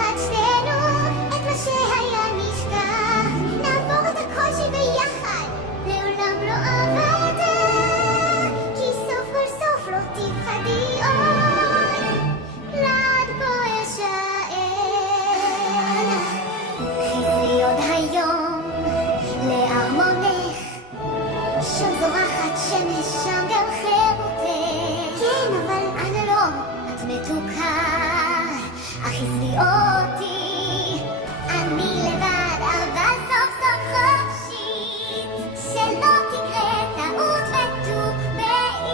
ביחד שנינו את מה שהיה נשכח, נעבור את הקושי ביחד, לעולם לא אבדה, כי סוף כל סוף לא תפחדי עוד, לעד בו אשאר. חזרי עוד היום לארמונך, שם זורחת שמש, שם גם חירותך. כן, אבל אנא לא, את מתוקה, אך חזרי אותי, אני לבד, אבל סוף סוף חופשית, שלא תקרה טעות ותוקמאי.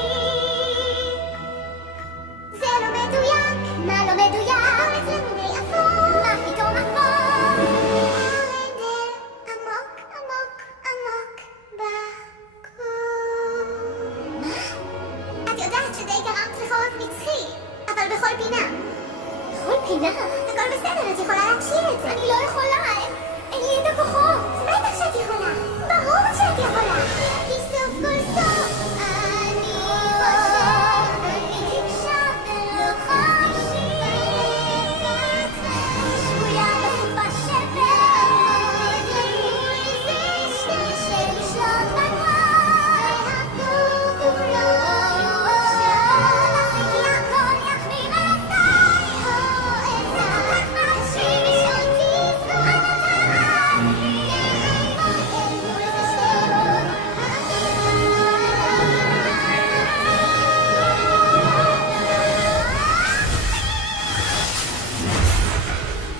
זה לא מדויק, מה לא מדויק? הכל אצלנו די אפור, מה פתאום אפור? הרנדל עמוק עמוק עמוק בקור. מה? את יודעת שדי גרמת לחורף נצחי, אבל בכל פינה. בכל פינה? הכל בסדר, את יכולה להקשיב את זה. אני לא יכולה, אין לי את הכוחות. בטח שאת יכולה, ברור שאת יכולה.